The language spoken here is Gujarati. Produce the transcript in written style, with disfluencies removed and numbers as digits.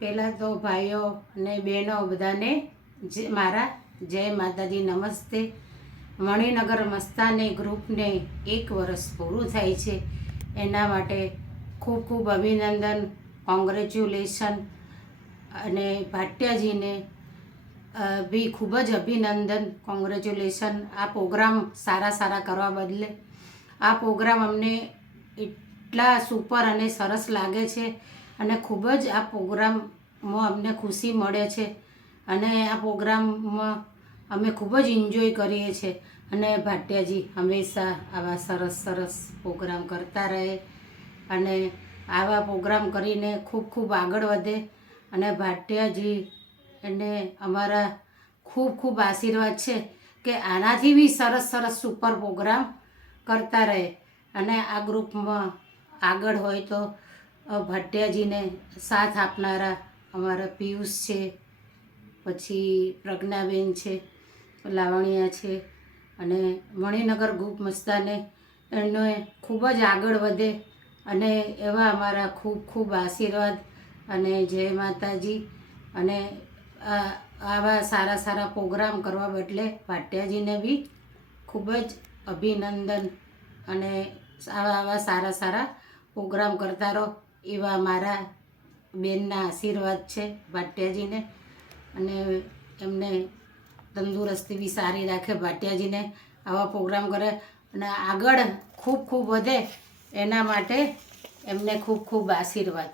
પહેલાં તો ભાઈઓ અને બહેનો બધાને મારા જય માતાજી, નમસ્તે. મણિનગર મસ્તાને ગ્રુપને 1 વર્ષ પૂરું થાય છે, એના માટે ખૂબ ખૂબ અભિનંદન, કોંગ્રેચ્યુલેશન. અને ભાટિયાજીને બી ખૂબ જ અભિનંદન, કોંગ્રેચ્યુલેશન. આ પ્રોગ્રામ સારા કરવા બદલે આ પ્રોગ્રામ અમને એટલા સુપર અને સરસ લાગે છે અને ખૂબ જ આ પ્રોગ્રામમાં અમને ખુશી મળે છે અને આ પ્રોગ્રામમાં અમે ખૂબ જ એન્જોય કરીએ છીએ. અને ભાટિયાજી હંમેશા આવા સરસ પ્રોગ્રામ કરતા રહે અને આવા પ્રોગ્રામ કરીને ખૂબ આગળ વધે. અને ભાટિયાજી એને અમારા ખૂબ આશીર્વાદ છે કે આનાથી બી સરસ સુપર પ્રોગ્રામ કરતા રહે. અને આ ગ્રુપમાં આગળ હોય તો ભાટિયાજીને સાથ આપનારા અમારા પિયુષ છે, પછી પ્રજ્ઞાબેન છે, લાવણ્યા છે અને મણિનગર ગ્રુપ મસ્તાને એનો ખૂબ જ આગળ વધે અને એવા અમારા ખૂબ આશીર્વાદ. અને જય માતાજી. અને આવા સારા પ્રોગ્રામ કરવા બદલે ભાટિયાજીને બી ખૂબ જ અભિનંદન. અને આવા સારા પ્રોગ્રામ કરતા રહો એવા મારા બેનના આશીર્વાદ છે ભાટિયાજીને. અને એમને તંદુરસ્તી બી સારી રાખે, ભાટિયાજીને આવા પ્રોગ્રામ કરે અને આગળ ખૂબ વધે એના માટે એમને ખૂબ આશીર્વાદ.